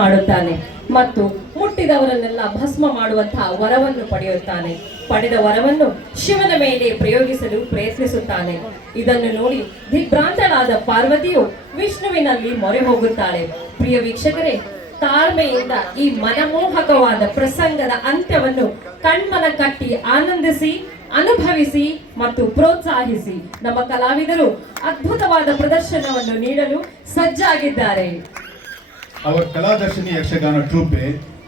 ಮಾಡುತ್ತಾನೆ ಮತ್ತು ಮುಟ್ಟಿದವರನ್ನೆಲ್ಲ ಭಸ್ಮ ಮಾಡುವಂತಹ ವರವನ್ನು ಪಡೆಯುತ್ತಾನೆ. ಪಡೆದ ವರವನ್ನು ಶಿವನ ಮೇಲೆ ಪ್ರಯೋಗಿಸಲು ಪ್ರಯತ್ನಿಸುತ್ತಾನೆ. ಇದನ್ನು ನೋಡಿ ದಿಗ್ಭ್ರಾಂತಳಾದ ಪಾರ್ವತಿಯು ವಿಷ್ಣುವಿನಲ್ಲಿ ಮೊರೆ ಹೋಗುತ್ತಾಳೆ. ಪ್ರಿಯ ವೀಕ್ಷಕರೇ, ತಾಳ್ಮೆಯಿಂದ ಈ ಮನಮೋಹಕವಾದ ಪ್ರಸಂಗದ ಅಂತ್ಯವನ್ನು ಕಣ್ಮನ ಕಟ್ಟಿ ಆನಂದಿಸಿ, ಅನುಭವಿಸಿ ಮತ್ತು ಪ್ರೋತ್ಸಾಹಿಸಿ. ನಮ್ಮ ಕಲಾವಿದರು ಅದ್ಭುತವಾದ ಪ್ರದರ್ಶನವನ್ನು ನೀಡಲು ಸಜ್ಜಾಗಿದ್ದಾರೆ. Our Kaladarshini Yakshagana troupe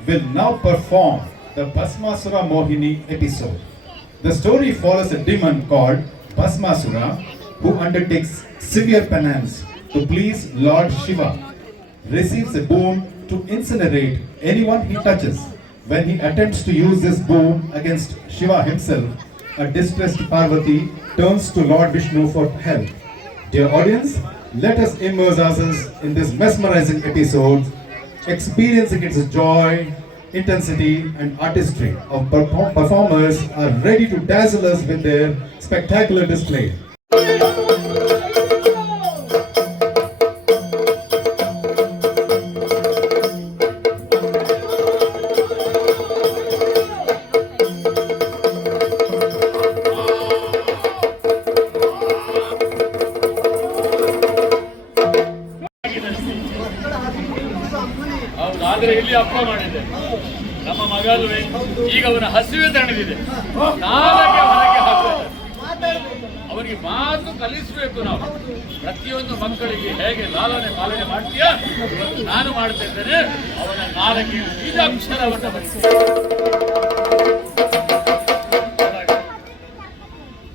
will now perform the Bhasmasura Mohini episode. The story follows a demon called Bhasmasura who undertakes severe penance to please Lord Shiva, receives a boon to incinerate anyone he touches. When he attempts to use this boon against Shiva himself, a distressed Parvati turns to Lord Vishnu for help. Dear audience, let us immerse ourselves in this mesmerizing episode, experiencing its joy, intensity and artistry. Our performers are ready to dazzle us with their spectacular display. ಆದರೆ ಇಲ್ಲಿ ಅಪ್ಪ ಮಾಡಿದೆ ನಮ್ಮ ಮಗಲ್ವೇ ಈಗ ಅವನ ಹಸಿವೆ ತಣಿದಿದೆ. ನಾಲ್ಗೆ ಹೊರಗೆ ಹಾಕುವುದು, ಅವರಿಗೆ ಮಾತು ಕಲಿಸಬೇಕು. ನಾವು ಪ್ರತಿಯೊಂದು ಮಕ್ಕಳಿಗೆ ಹೇಗೆ ಲಾಲನೆ ಪಾಲನೆ ಮಾಡ್ತೀಯ ನಾನು ಮಾಡ್ತಾ ಇದ್ದೇನೆ. ಅವನ ನಾಲ್ಗೆ ಬೀಜಾಕ್ಷರವನ್ನು ಬರೆಸಿ.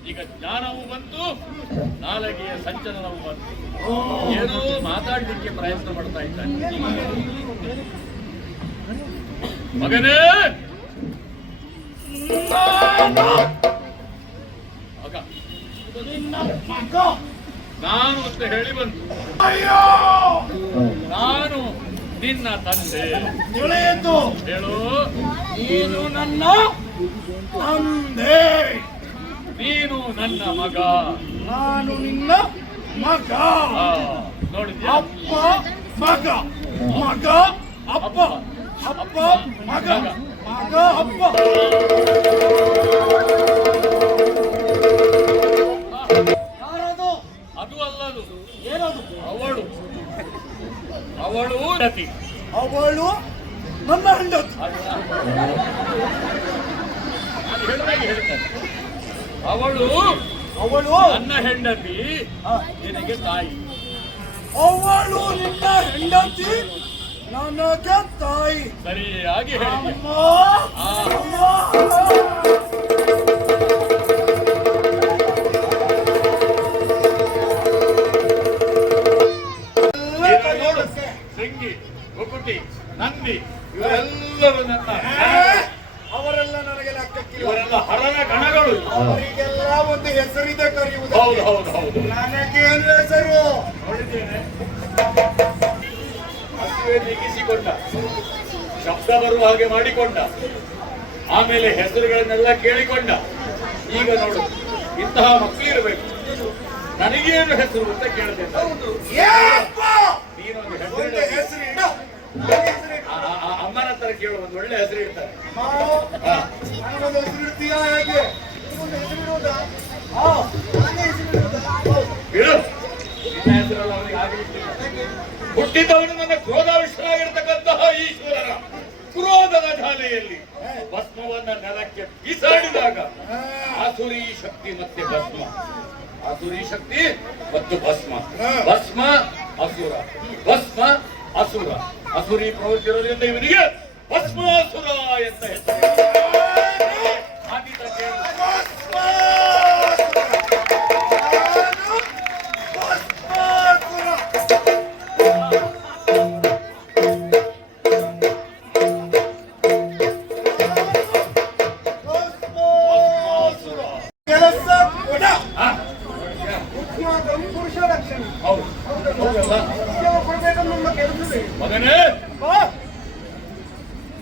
ಈಗ ಜ್ಞಾನವೂ ಬಂತು, ನಾಲಗೆಯ ಸಂಚಲನವೂ ಬಂತು. ಏನೋ ಮಾತಾಡಲಿಕ್ಕೆ ಪ್ರಯತ್ನ ಮಾಡ್ತಾ ಇದ್ದಾನೆ. ಮಗನೇ, ನಾನು ಅಂತ ಹೇಳಿ ಬಂತು. ನಾನು ನಿನ್ನ ತಂದೆ ಹೇಳು. ನೀನು ನನ್ನ ತಂದೆ, ನೀನು ನನ್ನ ಮಗ, ನಾನು ನಿನ್ನ ಮಗ. ನೋಡಿದ್ಯಾ? ಅಪ್ಪ ಮಗ, ಮಗ ಅಪ್ಪ, ಅಪ್ಪ ಮಗ, ಮಗ ಅಪ್ಪ. ಯಾರದು? ಅದು ಅಲ್ಲದು. ಏನದು? ಅವಳು ಹೆಂಡತಿ. ಅವಳು ನನ್ನ ಹೆಂಡತಿ. ಅವಳು ನನ್ನ ಹೆಂಡತಿ, ನಿನಗೆ ತಾಯಿ. ಅವಳು ನಿನ್ನ ಹೆಂಡತಿ, ನನಗೆ ತಾಯಿ. ಸರಿಯಾಗಿ ಹೇಳಿ. ಸಿಂಗಿ, ಮುಕುಟಿ, ನಂದಿ ಇವರೆಲ್ಲರೂ ನನ್ನ. ಅವರೆಲ್ಲ ನನಗೆ ಲೆಕ್ಕಕ್ಕಿಲ್ಲ. ಇವರೆಲ್ಲ ಹರನ ಗಣಗಳು. ಅವರಿಗೆಲ್ಲ ಒಂದು ಹೆಸರಿದೆ ಕರೆಯುವುದು. ಹೌದು ಹೌದು ಹೌದು. ನನಗೇನು ಹೆಸರು? ನೋಡಿದ್ದೇನೆ. ಹಸಿವೆ ನೀಗಿಸಿಕೊಂಡ, ಶಬ್ದ ಬರುವ ಹಾಗೆ ಮಾಡಿಕೊಂಡ, ಆಮೇಲೆ ಹೆಸರುಗಳನ್ನೆಲ್ಲ ಕೇಳಿಕೊಂಡ. ಈಗ ನೋಡು, ಇಂತಹ ಮಕ್ಕಳು ಇರಬೇಕು. ನನಗೇನು ಹೆಸರು ಅಂತ ಕೇಳ್ತೇನೆ. ನೀನೊಂದು ಹೆಸರು ಅಮ್ಮನ ಹತ್ರ ಕೇಳು, ಒಂದು ಒಳ್ಳೆ ಹೆಸರು ಇಡ್ತಾರೆ. ಬಿಡು, ನಿನ್ನ ಹೆಸರಲ್ಲ ಅವನಿಗೆ ಆಗಲಿಕ್ಕಿಲ್ಲ. ಹುಟ್ಟಿದವನು ನನ್ನ ಕ್ರೋಧಾವಿಷ್ಟರಾಗಿರ್ತಕ್ಕಂತಹ ಈಶ್ವರನ ಕ್ರೋಧದ ಜಾಲೆಯಲ್ಲಿ ಭಸ್ಮವನ್ನ ನೆಲಕ್ಕೆ ಬಿಸಾಡಿದಾಗ ಆಸುರಿ ಶಕ್ತಿ ಮತ್ತೆ ಭಸ್ಮ, ಆಸುರಿ ಶಕ್ತಿ ಮತ್ತು ಭಸ್ಮ, ಭಸ್ಮ ಅಸುರ, ಭಸ್ಮ ಅಸುರ, ಅಸುರಿ ಪ್ರವೃತ್ತಿ ಇರೋದ್ರಿಂದ ಇವನಿಗೆ ಭಸ್ಮಾಸುರ ಅಂತ ಹೆಸರು. ಮಗನೇ,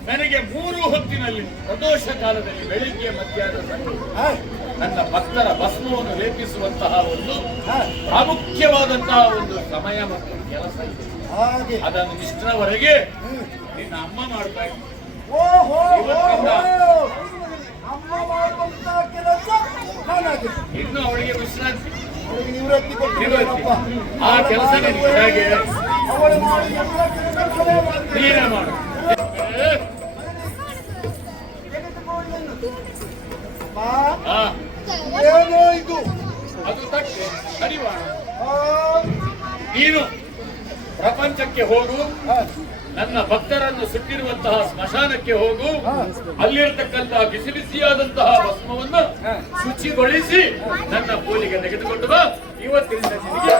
ನನಗೆ 3 ಹೊತ್ತಿನಲ್ಲಿ ಪ್ರದೋಷ ಕಾಲದಲ್ಲಿ ಬೆಳಿಗ್ಗೆ ಮಧ್ಯಾಹ್ನ ಸಂಜೆ ನನ್ನ ಭಕ್ತರ ಭಸ್ಮವನ್ನು ಲೇಪಿಸುವಂತಹ ಒಂದು ಪ್ರಾಮುಖ್ಯವಾದಂತಹ ಒಂದು ಸಮಯ ಮತ್ತು ಕೆಲಸ ಇದೆ. ಅದನ್ನು ಇಷ್ಟರವರೆಗೆ ನಿನ್ನ ಅಮ್ಮ ಮಾಡ್ತಾ ಇದ್ದ. ಓಹೋ ಅಮ್ಮ ಮಾಡುವಂತ ಕೆಲಸ ನಾನಾಗಿದ್ದೆ. ಇನ್ನು ಅವಳಿಗೆ ವಿಶ್ರಾಂತಿ, ಅವಳಿಗೆ ನಿವೃತ್ತಿ ನಿವೃತ್ತಿ. ಕೊಟ್ಟಿದ್ದೇನಪ್ಪ. ಆ ಕೆಲಸ ನಿನಗೆ ಹೇಗೆ ಅವಳು ಮಾಡಿ ಎಲ್ಲ ಕೆಲಸ ನಾನೇ ಮಾಡ್ತೇನೆ. ನೀನೇ ಮಾಡು. ಮಾ, ಹಾ, ಏನೋ ಇದು ಅದು ತಟ್ಟೆ ಕಡಿವಾಣ. ಆ, ನೀನು ಪ್ರಪಂಚಕ್ಕೆ ಹೋಗು, ಆ, ನನ್ನ ಭಕ್ತರನ್ನು ಸುಟ್ಟಿರುವಂತಹ ಸ್ಮಶಾನಕ್ಕೆ ಹೋಗು, ಅಲ್ಲಿರ್ತಕ್ಕಂತಹ ಬಿಸಿ ಬಿಸಿಯಾದಂತಹ ಭಸ್ಮವನ್ನು ಶುಚಿಗೊಳಿಸಿ ನನ್ನ ಪೂಜೆಗೆ ತೆಗೆದುಕೊಂಡು ಬಾ. ಇವತ್ತಿನಿಂದ ನಿನಗೆ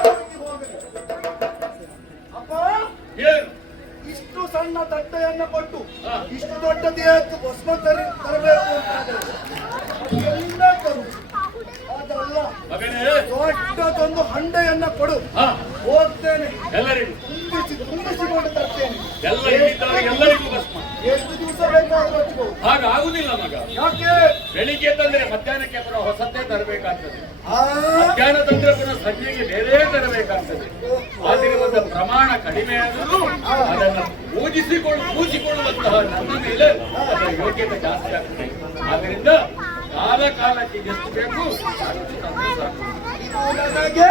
ಅಪ್ಪ ಏನು? ಇಷ್ಟು ಸಣ್ಣ ತಟ್ಟೆಯನ್ನ ಕೊಟ್ಟು ಹಾ. ಇಷ್ಟು ದೊಡ್ಡ ದೇಹಕ್ಕೆ ಭಸ್ಮ ತರಬೇಕು ಅಂತಾದ್ರೆ ಅದು ಎಲ್ಲ ತರು. ಅದಲ್ಲ, ಮಗನೇ, ದೊಡ್ಡದೊಂದು ಹಂಡೆಯನ್ನ ಕೊಡು, ಹಾ, ಹೋಗ್ತೇನೆ, ಎಲ್ಲರಿಗೂ ತುಂಬಿಸಿಕೊಂಡು ತರ್ತೇನೆ. ಎಲ್ಲ ಇಲ್ಲಿದ್ದಾರೆ, ಎಲ್ಲರಿಗೂ ಭಸ್ಮ. ಎಷ್ಟು ದಿವಸ ಬೇಕಾದ್ರೂ ಹಚ್ಕೋ. ಹಾಗಾಗುದಿಲ್ಲ ಮಗ. ಯಾಕೆ? ಬೆಳಿಗ್ಗೆ ತಂದ್ರೆ ಮಧ್ಯಾಹ್ನಕ್ಕೆ ಪುನಃ ಹೊಸತ್ತೇ ತರಬೇಕಾಗ್ತದೆ, ಆ, ಮಧ್ಯಾಹ್ನ ತಂದ್ರೆ ಪುನಃ ಸಂಜೆಗೆ ಬೇರೆ ತರಬೇಕಾಗ್ತದೆ. ಆದರೆ ಒಂದು ಪ್ರಮಾಣ ಕಡಿಮೆ ಆದರೂ ಅದನ್ನು ಪೂಜಿಕೊಳ್ಳುವಂತಹ ನನ್ನ ಮೇಲೆ ಅದರ ಯೋಗ್ಯತೆ ಜಾಸ್ತಿ ಆಗ್ತದೆ. ಆದ್ದರಿಂದ ಕಾಲ ಕಾಲಕ್ಕೆ ಎಷ್ಟು ಬೇಕು ಅಷ್ಟು ತಂದ್ರೆ ಸಾಕು. ಇದು ನನಗೆ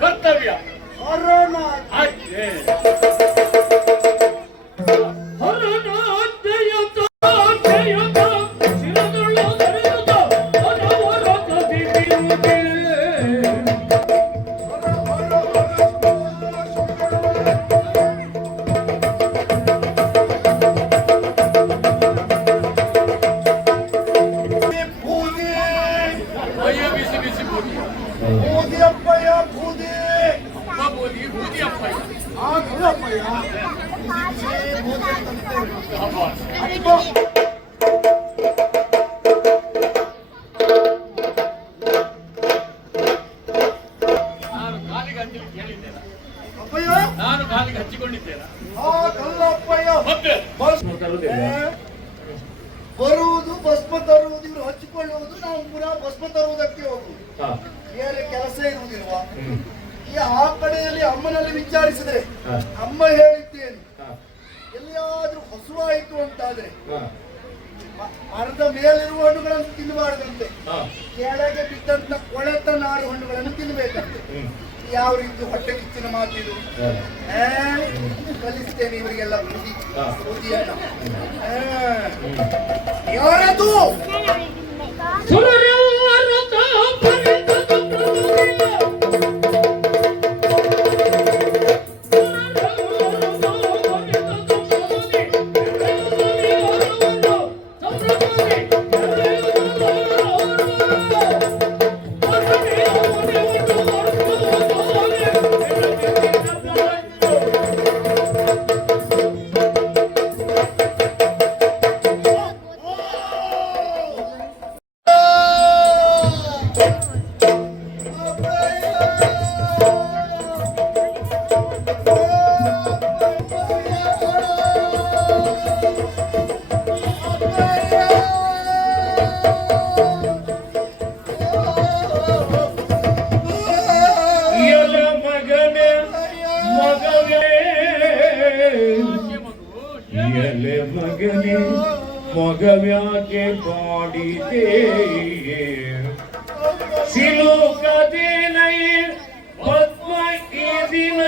ಕರ್ತವ್ಯ ಕೊರೋನಾ. ಆಜ್ಞೆ. ಬೂದಿ ಅಯ್ಯ ಬಿಸಿ ಬಿಸಿ ಬೂದಿ, ಬೂದಿ ಅಪ್ಪಯ್ಯ ಬೂದಿ. ಅಪ್ಪ ಬೂದಿ, ಬೂದಿ ಅಪ್ಪ. ಆ ಗುರಪ್ಪಯ್ಯ ಬಿಸಿ ಬೂದಿ ಅಂತಂತೇವೆ. ಹಬ್ಬ. ಅಪ್ಪ, ನಾನು ಕಾಲಿಗೆ ಹಚ್ಚಲಿಕ್ಕೆ ಹೇಳಿದ್ದೇನೆ, ಅಪ್ಪಯ್ಯ ನಾನು ಕಾಲಿಗೆ ಹಚ್ಚಿಕೊಂಡಿದ್ದೇನೆ. ಆ ಕಲ್ಲಪ್ಪಯ್ಯ ಮತ್ತೆ ಭಸ್ಮ ತರುವುದಿಲ್ಲ. ಬರುವುದು ಭಸ್ಮ ತರುವುದು, ಇವರು ಹಚ್ಚಿಕೊಳ್ಳುವುದು, ನಾವು ಪುನಃ ಭಸ್ಮ ತರುವುದಕ್ಕೆ ಹೋಗುವುದು. ಹಾ. ಬೇರೆ ಕೆಲಸ ಇರುವುದಿಲ್ವಾ? ಹ್ಮ್. ಈ ಆ ಕಡೆಯಲ್ಲಿ ಅಮ್ಮನಲ್ಲಿ ವಿಚಾರಿಸಿದ್ರೆ ಹಾ. ಅಮ್ಮ ಹೇಳಿದ್ದೇನೆ, ಹಾ. ಎಲ್ಲಿಯಾದ್ರೂ ಹಸುವಾಯಿತು ಅಂತಾದ್ರೆ ಹಾ. ಮರದ ಮೇಲಿರುವ ಹಣ್ಣುಗಳನ್ನು ತಿನ್ನಬಾರದಂತೆ, ಹಾ. ಕೆಳಗೆ ಬಿದ್ದಂತ ಕೊಳೆತ ನಾರು ಹಣ್ಣುಗಳನ್ನು ತಿನ್ನಬೇಕಂತೆ. ಹ್ಮ್. ಯಾವ ರೀತಿ ಹೊಟ್ಟೆ ಕಿಚ್ಚಿನ ಮಾತಿದು? ಹಾ. ಕಲಿಸ್ತೇನೆ ಇವರಿಗೆಲ್ಲ ಬುದ್ಧಿ ಹಾ. ಬುದ್ಧಿಯನ್ನ. ಯಾರದು? ಎಲೆ ಮಗನೇ ಮಗವ್ಯಾಕೆ ಮಾಡಿದೆ ಸಿಲುಕದೇನೈ ಪದ್ಮ ಈ ದಿನ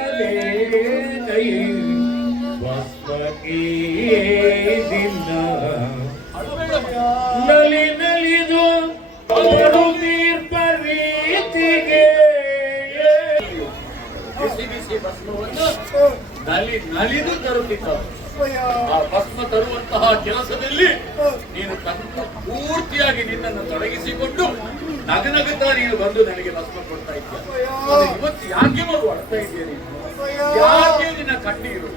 ಸಿಲುಕದೇನೈ ಪದ್ಮ ಈ ದಿನ ನಲಿ ನಲಿದು ಅವರು ರೀತಿಗೆ ಬಿಸಿ ಬಿಸಿ ಭಸ್ಮವನ್ನು ನಲಿದು ತರುತ್ತಿದ್ದವು. ಆ ಭಸ್ಮ ತರುವಂತಹ ಕೆಲಸದಲ್ಲಿ ನೀನು ಪೂರ್ತಿಯಾಗಿ ನಿನ್ನನ್ನು ತೊಡಗಿಸಿಕೊಂಡು ನಗನಗುತ್ತಾ ನೀನು ಬಂದು ನನಗೆ ಭಸ್ಮ ಕೊಡ್ತಾ ಇದ್ದೀಯ. ಇವತ್ತು ಯಾಕೆ ಮಗು ಅಳ್ತಾ ಇದೆಯಾ ನೀನು? ಯಾಕೆ ನಿನ್ನ ಕಣ್ಣೀರು?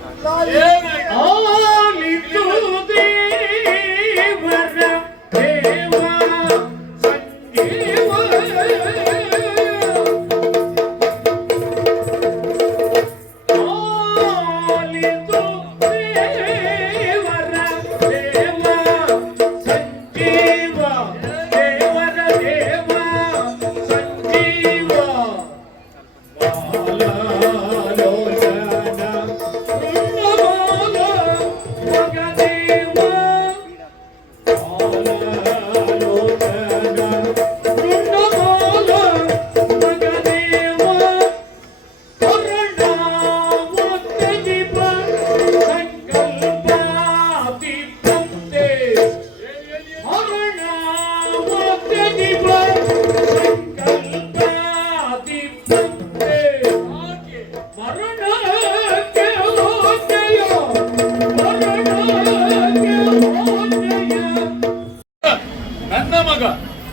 ಏನಾಯ್ತು? ಆಲಿತು ದೇವರ ದೇವ ಸಂಜೀವ ಆಲಿತು ದೇವರ ದೇವ ಸಂಜೀವ ದೇವರ ದೇವ ಸಂಜೀವ ಬಾಲ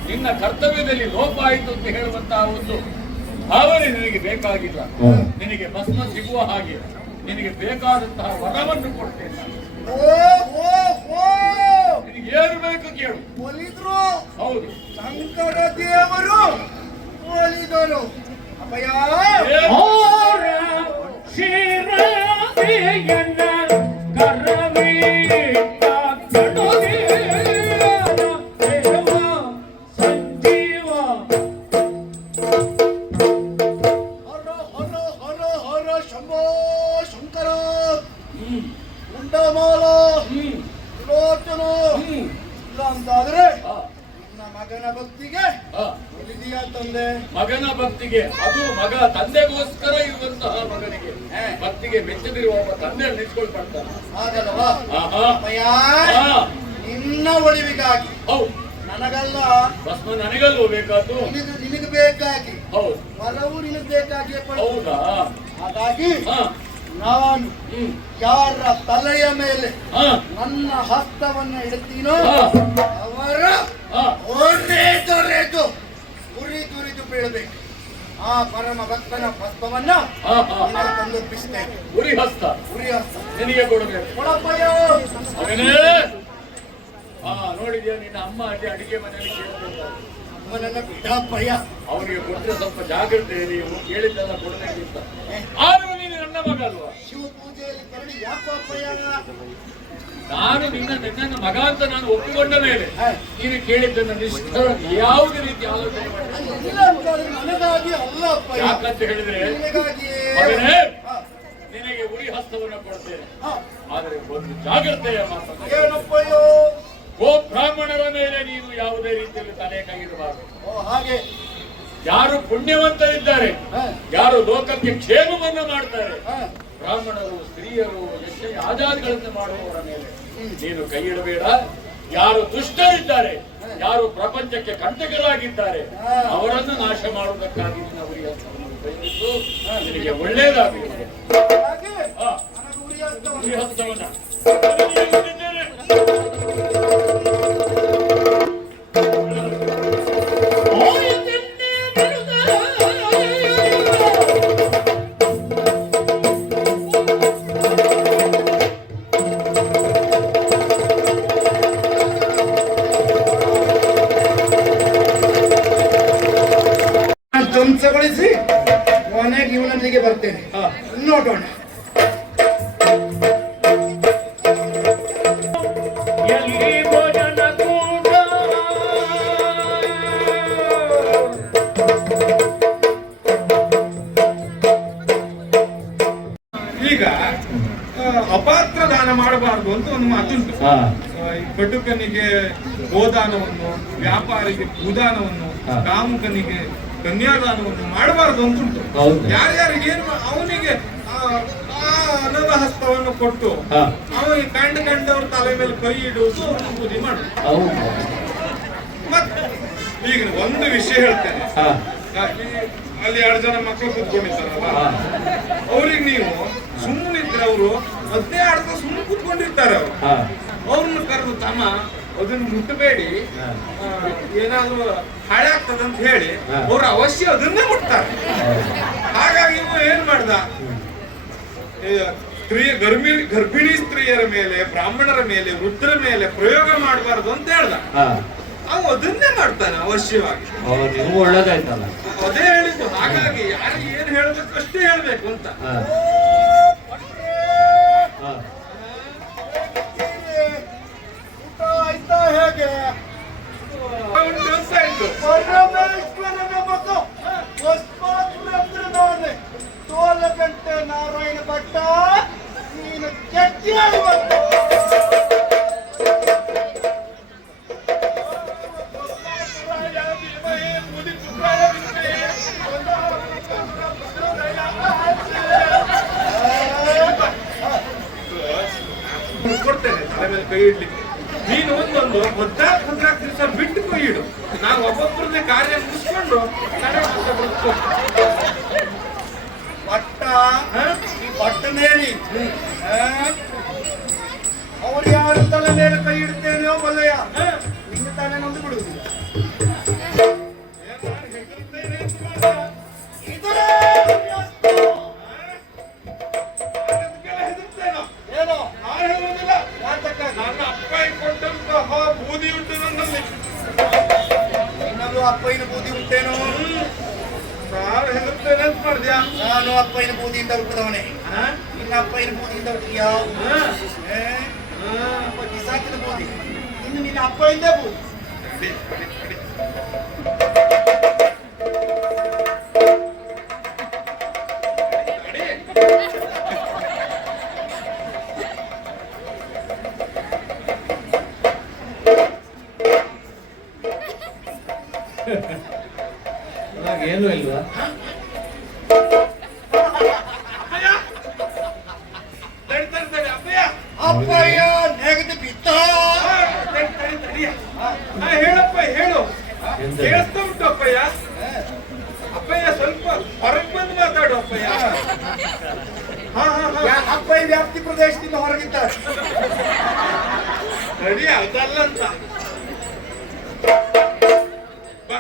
ನಿನ್ನ ಕರ್ತವ್ಯದಲ್ಲಿ ಲೋಪ ಆಯಿತು ಅಂತ ಹೇಳುವಂತಹ ಒಂದು ಭಾವನೆ ನಿನಗೆ ಬೇಕಾಗಿಲ್ಲ. ನಿನಗೆ ಭಸ್ಮ ಸಿಗುವ ಹಾಗೆ ನಿನಗೆ ಬೇಕಾದಂತಹ ವರವನ್ನು ಕೊಡ್ತೇನೆ ನಾನು. ನಿನಗೆ ಏನು ಬೇಕು ಕೇಳು. ಒಲಿದ್ರು ಹೌದು, ಶಂಕರ ದೇವರು ಒಲಿದರು. ಅಪ್ಪಯ್ಯ ಓರ ಶಿರದೆಯನ್ನ ಕರವೀಟ ಕಡುಗೆಯನ ದೇವ ಸಂಜೀವ. ಹರ ಹರ ಹರ ಹರ ಶಂಭೋ ಶಂಕರ ಉಂಡಮಾಲ ಲೋಚನ ಇಲ್ಲ ಅಂತಾದ್ರೆ ನನ್ನ ಮಗನ ಭಕ್ತಿಗೆ ಒಲಿದೀಯಾ ತಂದೆ? ಮಗನ ಭಕ್ತಿಗೆ, ಅದು ಮಗ ತಂದೆಗೋಸ್ಕರ ಇರುವಂತಹ ಮಗನಿಗೆ ಭಕ್ತಿಗೆ ಮೆಚ್ಚದಿರುವ ಒಬ್ಬ ತಂದೆ ನಿಂತ್ಕೊಳ್ತಾನೆ. ಹಾಗಲ್ವಾ ಆಹಾ. ಅಪ್ಪಯ್ಯ, ಹಾ. ನಿನ್ನ ಒಳಿವಿಗಾಗಿ ಹೌದು, ನನಗಲ್ಲ, ಭಸ್ಮ ನನಗಲ್ವ ಬೇಕಾದ್ದು? ನಿನಗೆ ಬೇಕಾಗಿ, ಹೌದು. ವರವು ನಿನಗೆ ಬೇಕಾಗಿ ಅಪ್ಪಯ್ಯ. ಹೌದಾ? ಹಾಗಾಗಿ ಹಾ. ನಾನು ಯಾರ ತಲೆಯ ಮೇಲೆ ಹಾ. ನನ್ನ ಹಸ್ತವನ್ನು ಇಡುತ್ತೀನೋ ಹಾ. ಅವರ ಹಾ. ಒರೆದು ತುರಿದು ಬೀಳಬೇಕು. ಆ ಪರಮ ಭಕ್ತನ ಭಸ್ಮವನ್ನ ಹಾ, ಹಾ. ನಿನಗೆ ತಂದೊಪ್ಪಿಸ್ತೇನೆ. ಉರಿ ಹಸ್ತ ಉರಿ ಹಸ್ತ ನಿನಗೆ ಕೊಡಬೇಕು. ಕೊಡಪ್ಪಯ್ಯ. ಮಗನೇ, ಹಾ, ನೋಡಿದ್ಯಾ ನಿನ್ನ ಅಮ್ಮ ಅಲ್ಲಿ ಅಡಿಗೆ ಮನೆಯಲ್ಲಿ ಕೇಳಬೇಕು. ಅಮ್ಮನನ್ನ ಬಿಡಪ್ಪಯ್ಯ. ಅವನಿಗೆ ಕೊಟ್ಟರೆ ಸ್ವಲ್ಪ ಜಾಗ್ರತೆ, ನೀವು ಕೇಳಿದ್ದೆಲ್ಲ ಕೊಡಬೇಕಿಂತ. ಆದರೂ ನೀನು ನನ್ನ ಮಗ ಅಲ್ವಾ? ಶಿವ ಪೂಜೆಯಲ್ಲಿ ಕರಡಿ ಯಾಕೋ ಅಪ್ಪಯ್ಯ? ನಾನು ನಿನ್ನ ಮಗ ಅಂತ ನಾನು ಒಪ್ಪಿಕೊಂಡ ಮೇಲೆ ನೀನು ಕೇಳಿದ್ದನ್ನು ನಿಷ್ಠ ಯಾವುದೇ ರೀತಿ ಆಲೋಚನೆ ಮಾಡಿ ಇಲ್ಲ ಅಂತಾದ್ರೆ ನನಗಾಗಿ ಅಲ್ಲ ಅಪ್ಪಯ್ಯ, ಯಾಕಂತ ಹೇಳಿದ್ರೆ ನಿನಗಾಗಿಯೇ. ಮಗನೇ, ಹಾ. ನಿನಗೆ ಉರಿ ಹಸ್ತವನ್ನು ಕೊಡ್ತೇನೆ. ಹಾ. ಆದರೆ ಒಂದು ಜಾಗ್ರತೆಯ ಮಾತನ್ನು, ಏನಪ್ಪಯ್ಯೋ? ಗೋ ಬ್ರಾಹ್ಮಣರ ಮೇಲೆ ನೀನು ಯಾವುದೇ ರೀತಿಯಲ್ಲಿ ತಲೆ ಕೈಯಿಡಬಾರದು. ಓ ಹಾಗೆ. ಯಾರು ಪುಣ್ಯವಂತರಿದ್ದಾರೆ, ಹಾ. ಯಾರು ಲೋಕಕ್ಕೆ ಕ್ಷೇಮವನ್ನು ಮಾಡ್ತಾರೆ, ಹಾ. ಬ್ರಾಹ್ಮಣರು, ಸ್ತ್ರೀಯರು, ಯಕ್ಷ ಯಾಜಾದಿಗಳನ್ನು ಮಾಡುವವರ ಮೇಲೆ ನೀನು ಕೈ ಇಡಬೇಡ. ಯಾರು ದುಷ್ಟರಿದ್ದಾರೆ, ಯಾರು ಪ್ರಪಂಚಕ್ಕೆ ಕಂಟಕರಾಗಿದ್ದಾರೆ, ಅವರನ್ನು ನಾಶ ಮಾಡುವುದಕ್ಕಾಗಿ ನಿನ್ನ ಉರಿ ಹಸ್ತವನ್ನು ಉಪಯೋಗಿಸು. ನಿನಗೆ ಒಳ್ಳೆಯದಾಗಲಿ. ಹಾಗೆ ಹಾ, ನನಗೆ ಉರಿ ಹಸ್ತವನ್ನು ಉರಿ ಹಸ್ತವನ್ನ ಧ್ವಂಸಗೊಳಿಸಿ ಕೊನೆಗೆ ಇವನೊಂದಿಗೆ ಬರ್ತೇನೆ. ನೋಡೋಣ. ಎಲ್ಲಿ ಭೋಜನ ಕೂಡ ಈಗ ಅಪಾತ್ರ ದಾನ ಮಾಡಬಾರದು ಅಂತ ಒಂದು ಮಾತುಂಟು. ಈ ಕಟುಕನಿಗೆ ಗೋದಾನವನ್ನು, ವ್ಯಾಪಾರಿಗೆ ಭೂದಾನವನ್ನು, ಕಾಮುಕನಿಗೆ ಕನ್ಯಾದಾನವನ್ನು ಮಾಡಬಾರದು ಅಂತ ಉಂಟು. ಯಾರ್ಯಾರಿಗೆ ಏನು ಅವನಿಗೆ ಅನದ ಹಸ್ತವನ್ನು ಕೊಟ್ಟು ಅವನಿಗೆ ಕಂಡವ್ರ ತಲೆ ಮೇಲೆ ಕೈ ಇಡುವುದು, ಅವ್ರನ್ನ ಬುದ್ಧಿ ಮಾಡುದು. ಮತ್ತೆ ಈಗ ಒಂದು ವಿಷಯ ಹೇಳ್ತೇನೆ. ಅಲ್ಲಿ 2 ಜನ ಮಕ್ಕಳು ಕೂತ್ಕೊಂಡಿರ್ತಾರಲ್ಲ, ಅವ್ರಿಗೆ ನೀವು ಸುಮ್ಮನಿದ್ರೆ ಅವರು 12 ತಾಸು ಸುಮ್ಮನೆ ಕೂತ್ಕೊಂಡಿರ್ತಾರೆ. ಅವ್ರನ್ನ ಕರೆದು ತಮ್ಮ ಅದನ್ನ ಮುಟ್ಟಬೇಡಿ, ಏನಾದ್ರು ಹಾಳೆ ಆಗ್ತದಂತ ಹೇಳಿ ಅವ್ರು ಅವಶ್ಯ ಅದನ್ನೇ ಮುಟ್ತಾರೆ. ಹಾಗಾಗಿ ಇವ ಏನ್ ಮಾಡ್ದ, ಗರ್ಭಿಣಿ ಸ್ತ್ರೀಯರ ಮೇಲೆ, ಬ್ರಾಹ್ಮಣರ ಮೇಲೆ, ವೃದ್ಧರ ಮೇಲೆ ಪ್ರಯೋಗ ಮಾಡಬಾರದು ಅಂತ ಹೇಳ್ದ. ಅವ ಅದನ್ನೇ ಮಾಡ್ತಾನೆ ಅವಶ್ಯವಾಗಿ. ನೀವು ಒಳ್ಳೇದಾಯ್ತಲ್ಲ. ಅದೇ ಹೇಳಿದ್ದು. ಹಾಗಾಗಿ ಯಾರು ಏನ್ ಹೇಳ್ಬೇಕು ಅಷ್ಟೇ ಹೇಳ್ಬೇಕು ಅಂತ. ಊಟ ಆಯ್ತಾ ಹೇಗೆ? ಒಂದು ದಿವಸ ಆಯ್ತು. ಪರಮೇಶ್ವರನ ಮಗ ವಸ್ಪಾತ್ರನಾನೆ ತೋಲ ಗಂಟೆ ನಾರಾಯಣ ಭಟ್ಟ, ನೀನು ಕೆಟ್ಟಿಯ ಇವತ್ತು. ಕೊಡ್ತೇನೆ ತಲೆ ಮೇಲೆ ಕೈ ಇಡ್ಲಿಕ್ಕೆ. ನೀನು ಒಂದೊಂದು 14 ದಿವಸ ಬಿಟ್ಟು ಕೈ ಇಡು. ನಾವು ಒಬ್ಬೊಬ್ಬರದೇ ಕಾರ್ಯ ಮುಗಿಸ್ಕೊಂಡು ಭಟ್ಟ, ಈ ಭಟ್ಟನೇಳಿ ಅವ್ರು ಯಾರ ತಲೆ ಮೇಲೆ ಕೈ ಇಡ್ತೇನೆಯೋ ಬಲ್ಲಯ್ಯ, ನಿನ್ನ ತಲೆ ನೊಂದು ಬಿಡುವುದಿಲ್ಲ. ನಿಂದು ಅಪ್ಪಯ್ಯನ ಬೂದಿ ಉಂಟೇನೋ? ನಾನು ಹೆದರ್ತೇನೆ ಅಂತ ಮಾಡಿದ್ಯಾ? ನಾನು ಅಪ್ಪಯ್ಯನ ಬೂದಿಯಿಂದ ಹುಟ್ಟಿದವನೇ. ನಿನ್ನ ಅಪ್ಪಯ್ಯನ ಬೂದಿಯಿಂದ ಹುಟ್ಟಿದ್ಯಾ? ಸಾಕಿದ ಬೂದಿ. ಇನ್ನು ನಿನ್ನ ಅಪ್ಪಯ್ಯಂದೇ ಬೂದಿ. ಏನು ಇಲ್ವಾ? ಅಪ್ಪಯ್ಯ ನೆಗದು ಬಿತ್ತ. ಹೇಳಪ್ಪ, ಹೇಳು. ಕೇಳಿಸ್ತಾ ಉಂಟು ಅಪ್ಪಯ್ಯ. ಅಪ್ಪಯ್ಯ ಸ್ವಲ್ಪ ಹೊರಗೆ ಬಂದು ಮಾತಾಡು ಅಪ್ಪಯ್ಯ. ಅಪ್ಪಯ್ಯ ವ್ಯಾಪ್ತಿ ಪ್ರದೇಶದಿಂದ ಹೊರಗಿದ್ದಾರೆ. ಸರಿ, ಅದಲ್ಲಂತ ಬಾ.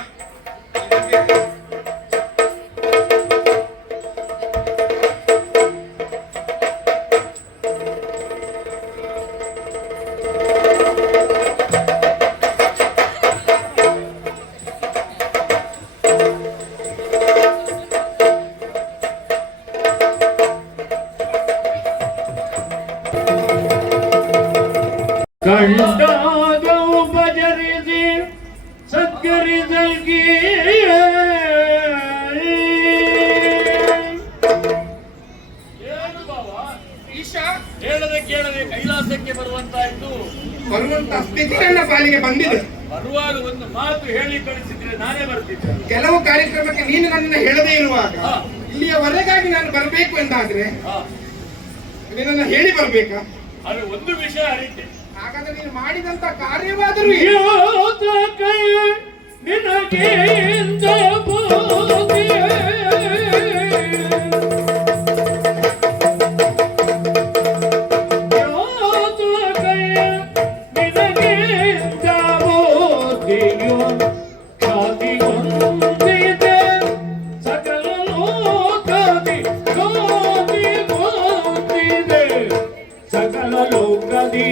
ಕಂಡಾಗ ಉಪಚರಿಸಿ ಸತ್ಕರಿಸಲ್ಗಿ ಏನು ಬಾವ ಈಶಾ ಹೇಳದೆ ಕೇಳದೆ ಕೈಲಾಸಕ್ಕೆ ಬರುವಂತಾಯ್ತು. ಬರುವಂತ ಸ್ಥಿತಿ ನನ್ನ ಪಾಲಿಗೆ ಬಂದಿದೆ. ಬರುವಾಗ ಒಂದು ಮಾತು ಹೇಳಿ ಕಳಿಸಿದ್ರೆ ನಾನೇ ಬರ್ತಿದ್ದೆ. ಕೆಲವು ಕಾರ್ಯಕ್ರಮಕ್ಕೆ ನೀನು ನನ್ನನ್ನು ಹೇಳದೇ ಇರುವಾಗ ಹಾ. ಇಲ್ಲಿಯವರೆಗಾಗಿ ನಾನು ಬರಬೇಕು ಎಂದಾದ್ರೆ ಹಾ, ನಿನ್ನನ್ನು ಹೇಳಿ ಬರ್ಬೇಕಾ? ಅದು ಒಂದು ವಿಷಯ ಅರಿತೆ. ಹಾಗಾದ್ರೆ ನೀನು ಮಾಡಿದಂತ ಕಾರ್ಯವಾದರೂ ಯೋತಕೈ ನಿನಗಿಂತ ಬೂದಿ ಯೋತಕೈ ನಿನಗಿಂತ ಬೂದಿಯು ಖ್ಯಾತಿಗೊಂದಿದೆ ಸಕಲ ಲೋಕದಿ ಜ್ಯೋತಿಗೊಂದಿದೆ ಸಕಲ ಲೋಕದಿ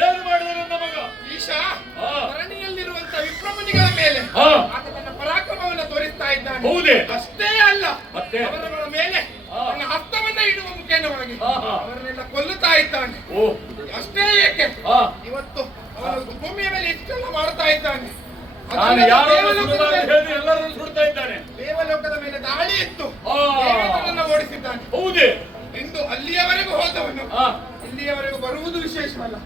ಏನು ಮಾಡಿದೆ ನನ್ನ ಮಗ? ಈಶಾ ಹಾ. ಧರಣಿಯಲ್ಲಿರುವಂತ ವಿಪ್ರಮುನಿಗಳ ಮೇಲೆ ಹಾ. ಆತ ತನ್ನ ಪರಾಕ್ರಮವನ್ನು ತೋರಿಸ್ತಾ ಇದ್ದಾನೆ. ಹೌದೇ? ಅಷ್ಟೇ ಅಲ್ಲ, ಮತ್ತೆ? ಅವರ ಮೇಲೆ ಹಾ. ತನ್ನ ಹಸ್ತವನ್ನ ಇಡುವ ಮುಖೇನವಾಗಿ ಹಾ, ಹಾ. ಅವರನ್ನೆಲ್ಲ ಕೊಲ್ಲುತ್ತಾ ಇದ್ದಾನೆ. ಓ, ಅಷ್ಟೇ ಏಕೆ ಹಾ. ಇವತ್ತು ಅವನು ಭೂಮಿಯ ಮೇಲೆ ಇಷ್ಟೆಲ್ಲ ಮಾಡ್ತಾ ಇದ್ದಾನೆ. ನಾನು ಯಾರೋ ದೇವಲೋಕದ ಮೇಲೆ- ಹೇಳಿ ಎಲ್ಲರನ್ನು ಸುಡ್ತಾ ಇದ್ದಾನೆ. ದೇವಲೋಕದ ಮೇಲೆ ದಾಳಿ ಇತ್ತು, ಹಾ. ದೇವೇಂದ್ರನನ್ನ ಓಡಿಸಿದ್ದಾನೆ. ಹೌದೇ? ಇಂದು ಅಲ್ಲಿಯವರೆಗೂ ಹೋದವನು ಹಾ. ಇಲ್ಲಿಯವರೆಗೂ ಬರುವುದು ವಿಶೇಷವಲ್ಲ.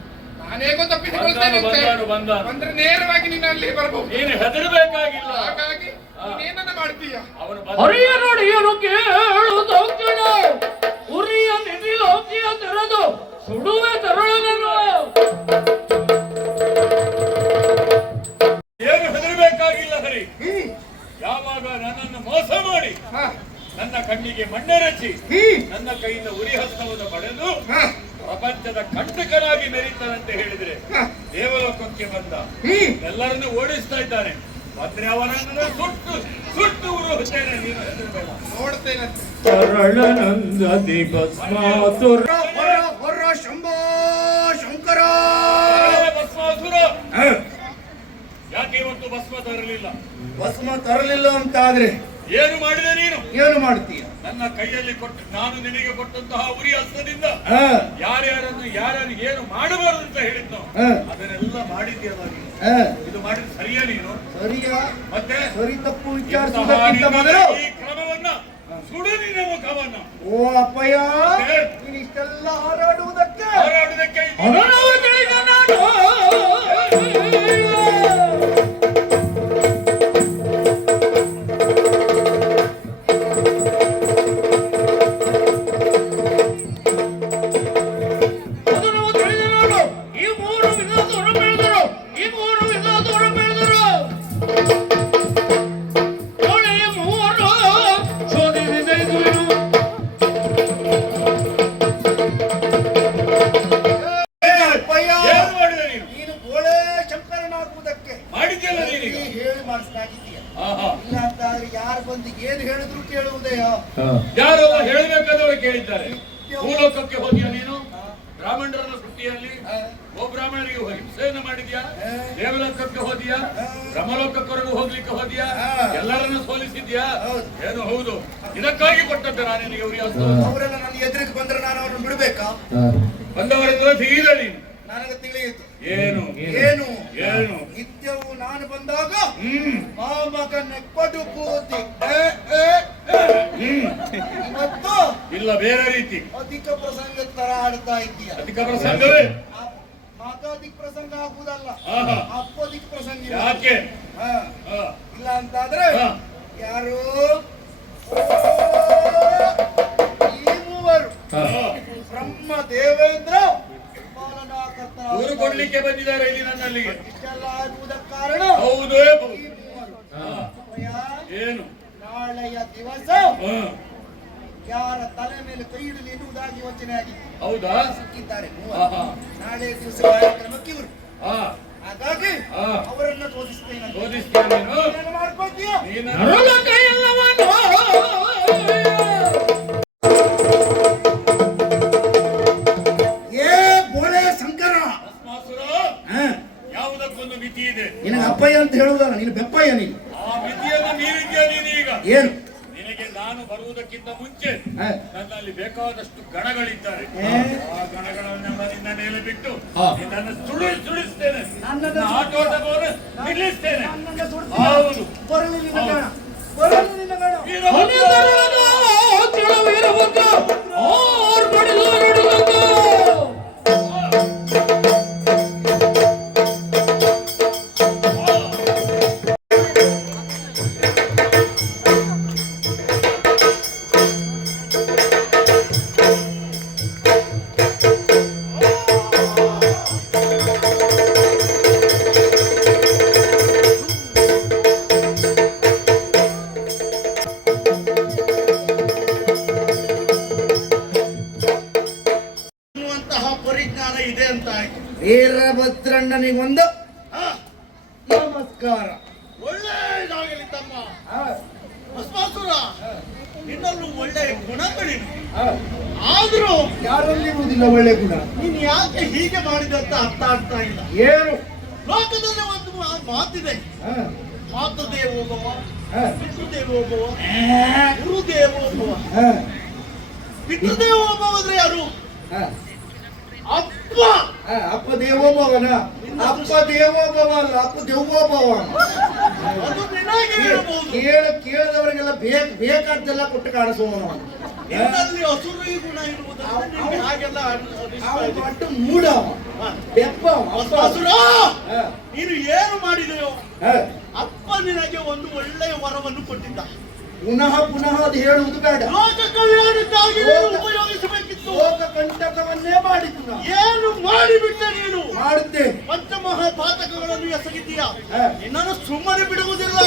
ನಾನೇಗೋ ತಪ್ಪಿಸಿಕೊಳ್ತೇನೆ ಅಂತ ಬಂದಾನು. ಬಂದ್ರೆ ನೇರವಾಗಿ ನೀನು ಅಲ್ಲಿ ಬರಬಹುದು. ನೀನು ಹೆದರಬೇಕಾಗಿಲ್ಲ. ಹಾಗಾಗಿ ಹಾ. ನೀನೇನನ್ನ ಮಾಡ್ತೀಯ? ಅವನು ಹರಿಯ ನುಡಿಯನು ಕೇಳುವುದು ಕೇಳು ಉರಿಯ ನಿಧಿ ಲೋಕಿಯ ತೆರೆದು ಸುಡುವೆ ತರುಳನನ್ನು ಏನು ಹೆದರಬೇಕಾಗಿಲ್ಲ ಹರಿ. ಯಾವಾಗ ನನ್ನನ್ನು ಮೋಸ ಮಾಡಿ ಹಾ. ನನ್ನ ಕಣ್ಣಿಗೆ ಮಣ್ಣೆರಚಿ ಹ್ಮ್. ನನ್ನ ಕೈಯಿಂದ ಉರಿ ಹಸ್ತವನ್ನು ಪಡೆದು ಹಾ. ಪ್ರಪಂಚದ ಕಂಟಕನಾಗಿ ಮೆರೀತಾನಂತ ಹೇಳಿದ್ರೆ ಹಾ. ದೇವಲೋಕಕ್ಕೆ ಬಂದ ಹ್ಮ್. ಎಲ್ಲರನ್ನು ಓಡಿಸ್ತಾ ಇದ್ದಾನೆ. ಬಂದ್ರೆ ಅವನನ್ನು ಸುಟ್ಟು ಸುಟ್ಟು ಉರುಹುತ್ತೇನೆ. ನೀನು ಹೆದರಬೇಡ. ನೋಡ್ತೇನೆ. ತರಳನಂದದಿ ಭಸ್ಮಾಸುರ ಹೊರ ಶಂಭೋ ಶಂಕರ. ಭಸ್ಮಾಸುರ, ಯಾಕೆ ಇವತ್ತು ಭಸ್ಮ ತರಲಿಲ್ಲ? ಭಸ್ಮ ತರಲಿಲ್ಲ ಅಂತಾದ್ರೆ ಏನು ಮಾಡಿದೆ ನೀನು? ಏನು ಮಾಡ್ತೀಯ? ನನ್ನ ಕೈಯಲ್ಲಿ ಕೊಟ್ಟು ನಾನು ನಿನಗೆ ಕೊಟ್ಟಂತಹ ಉರಿ ಹಸ್ತದಿಂದ ಹಾ. ಯಾರ್ಯಾರನ್ನು ಯಾರ್ಯಾರು ಏನು ಮಾಡಬಾರದು ಅಂತ ಹೇಳಿದ್ನೋ ಹಾ. ಅದನ್ನೆಲ್ಲ ಮಾಡಿದ್ಯವಾಗಿ. ಹಾ. ಇದು ಮಾಡಿದ ಸರಿಯಾ ನೀನು? ಸರಿಯಾ? ಮತ್ತೆ ಸರಿ ತಪ್ಪು ಇಂತಹ ವಿಚಾರಿಸುವುದಕ್ಕಿಂತ ಮೊದಲು ಈ ಕ್ರಮವನ್ನ ಸುಡು ನಿನ್ನ ಮುಖವನ್ನ ಓ ಅಪ್ಪಯ್ಯ, ನೀನು ಇಷ್ಟೆಲ್ಲ ಹಾರಾಡುವುದಕ್ಕೆ ಹೋರಾಡುವುದಕ್ಕೆ ಅನನವ ತಿಳಿದ ನಾನು ಮಾಡಿಸ್ದಾಗಿದ್ದೀಯ. ಆಹಾ. ಇಲ್ಲ ಅಂತಾದ್ರೆ ಯಾರು ಬಂದು ಏನು ಹೇಳಿದ್ರು ಕೇಳುವುದೇ. ಯಾರು ಹೇಳಬೇಕಾದವರು ಕೇಳಿದ್ದಾರೆ. ಭೂಲೋಕಕ್ಕೆ ಹೋದ್ಯಾ ನೀನು? ಬ್ರಾಹ್ಮಣರನ್ನ ಸುಟ್ಟಿಯಲ್ಲಿ ಬ್ರಾಹ್ಮಣರಿಗೆ ಹಿಂಸೆಯನ್ನು ಮಾಡಿದ್ಯಾ? ದೇವಲೋಕಕ್ಕೆ ಹೋದ್ಯಾ? ಬ್ರಹ್ಮಲೋಕಕ್ಕವರೆಗೂ ಹೋಗ್ಲಿಕ್ಕೆ ಹೋದ್ಯಾ? ಎಲ್ಲರನ್ನು ಸೋಲಿಸಿದ್ಯಾ? ಏನು ಹೌದು, ಇದಕ್ಕಾಗಿ ಕೊಟ್ಟದ್ದೆ ನಾನು ನಿನಗೆ ಅವರೆಲ್ಲ ನನ್ನ ಎದುರಿಗೆ ಬಂದ್ರೆ ನಾನು ಅವ್ರನ್ನ ಬಿಡ್ಬೇಕಾ? ಬಂದವರೆಲ್ಲ ತೀರ ನೀನು ನನಗೆ ತಿಳಿಯಿತು. ಏನು ಏನು ಏನು ನಿತ್ಯವೂ ನಾನು ಬಂದಾಗ ಆ ಮಗನ್ನೇ ಕೊಡು ಕೂತಿ ಇವತ್ತು ಇಲ್ಲ ಬೇರೆ ರೀತಿ ಅಧಿಕ ಪ್ರಸಂಗ ತರ ಆಡ್ತಾ ಇದ್ದೀಯ. ಅಧಿಕ ಪ್ರಸಂಗವೇ ಮಾತಾದಿಕ್ ಪ್ರಸಂಗ ಆಗುದಲ್ಲ, ಆಹಾ. ಅಪ್ಪದಿಕ್ ಪ್ರಸಂಗ ಇಲ್ಲ. ಯಾಕೆ? ಇಲ್ಲ ಅಂತಾದ್ರೆ ಯಾರು ಈ ಮೂವರು ಬ್ರಹ್ಮ ದೇವೇಂದ್ರ ಊರು ಕೊಡ್ಲಿಕ್ಕೆ ಬಂದಿದ್ದಾರೆ ಇಲ್ಲಿ ನನ್ನಲ್ಲಿಗೆ. ಇಷ್ಟೆಲ್ಲ ಆಗುವುದಕ್ಕೆ ಕಾರಣ ಹೌದು ಈ ಮೂವರು. ಏನು ನಾಳೆಯ ದಿವಸ ಯಾರ ತಲೆ ಮೇಲೆ ಕೈ ಇಡಲಿ ಎನ್ನುವುದಾಗಿ ಯೋಚನೆ ಆಗಿತ್ತು. ಹೌದಾ? ಸಿಕ್ಕಿದ್ದಾರೆ ಆಹಾ. ನಾಳೆ ದಿವಸ ಕಾರ್ಯಕ್ರಮಕ್ಕೆ ಇವರು. ಹಾಗಾಗಿ ಅವರನ್ನ ತೋರಿಸ್ತೇನೆ. ಶೋಧಿಸ್ತೇನೆ ನೀನು ಮಾಡ್ಕೊತೀಯ ನೀನು ಯಾವುದಕ್ಕೊಂದು ಮಿತಿ ಇದೆ. ನಿನಗೆ ಅಪ್ಪಯ್ಯ ಅಂತ ಹೇಳುವುದಲ್ಲ, ನೀನು ಬೆಪ್ಪಯ್ಯ. ನೀನು ಆ ಮಿತಿಯನ್ನು ಮೀರಿದ್ಯಾ ನೀನೀಗ? ಏನು? ನಿನಗೆ ನಾನು ಬರುವುದಕ್ಕಿಂತ ಮುಂಚೆ ನನ್ನಲ್ಲಿ ಬೇಕಾದಷ್ಟು ಗಣಗಳಿದ್ದಾರೆ. ಆ ಗಣಗಳನ್ನು ನಿನ್ನ ಮೇಲೆ ಬಿಟ್ಟು ನಿನ್ನನ್ನು ಸುಳಿಸ್ತೇನೆ, ಆಟೋಟವನ್ನು ನಿಲ್ಲಿಸ್ತೇನೆ. ಹೌದು, ಬರಲಿ ನಿನ್ನ ಗಣ, ಬರಲಿ ನಿನ್ನ ಗಣ. ಪರಿಜ್ಞಾನ ಇದೆ ಅಂತ ಆಯ್ತು. ವೀರಭದ್ರಣ್ಣನಿಗೊಂದು ನಮಸ್ಕಾರ. ಒಳ್ಳೆಯದಾಗಲಿ ತಮ್ಮ. ಭಸ್ಮಾಸುರ, ನಿನ್ನಲ್ಲೂ ಒಳ್ಳೆಯ ಗುಣಗಳಿವೆ. ಆದ್ರೂ ಯಾರಲ್ಲಿ ಇರುವುದಿಲ್ಲ ಒಳ್ಳೆ ಗುಣ? ನೀನು ಯಾಕೆ ಹೀಗೆ ಮಾಡಿದಂತ ಅರ್ಥ ಆಗ್ತಾ ಇಲ್ಲ. ಏನು? ಲೋಕದಲ್ಲಿ ಒಂದು ಮಾತಿದೆ, ಮಾತೃದೇವೋಭವ, ಪಿತೃದೇವೋಭವ, ಗುರುದೇವೋಭವ. ಪಿತೃದೇವೋಭವ ಅಂದ್ರೆ ಯಾರು? ಅಪ್ಪ. ಅಪ್ಪ ದೇವೋಭವನ? ಅಪ್ಪ ದೇವೋಭವ ಅಲ್ಲ, ಅಪ್ಪ ದೇವೋಭವ. ಅದು ನಿನಗೆ ಇರಬಹುದು. ಕೇಳಿದವರಿಗೆಲ್ಲ ಬೇಕಾದ್ದೆಲ್ಲ ಕೊಟ್ಟು ಕಾಣಿಸುವವನು. ನಿನ್ನಲ್ಲಿ ಅಸುರಿ ಗುಣ ಇರುವುದರಿಂದ ಹಾಗೆಲ್ಲ ಅಟ್ಟು ಮೂಡ ಬೆಪ್ಪ. ಭಸ್ಮಾಸುರ, ನೀನು ಏನು ಮಾಡಿದೆಯೋ ಅಪ್ಪ ನಿನಗೆ ಒಂದು ಒಳ್ಳೆಯ ವರವನ್ನು ಕೊಟ್ಟಿದ್ದ. ಪುನಃ ಅದು ಹೇಳುವುದು ಬೇಡ. ಲೋಕ ಕಲ್ಯಾಣಕ್ಕಾಗಿ ಉಪಯೋಗಿಸಬೇಕಿತ್ತು. ಲೋಕ ಕಂಟಕವನ್ನೇ ಮಾಡಿದ್ದು. ಏನು ಮಾಡಿಬಿಟ್ಟೆ ನೀನು? ಮಾಡುತ್ತೆ. ಪಂಚಮಹಾಪಾತಕಗಳನ್ನು ಎಸಗಿದ್ದೀಯ. ನಿನ್ನನ್ನು ಸುಮ್ಮನೆ ಬಿಡುವುದಿಲ್ಲ.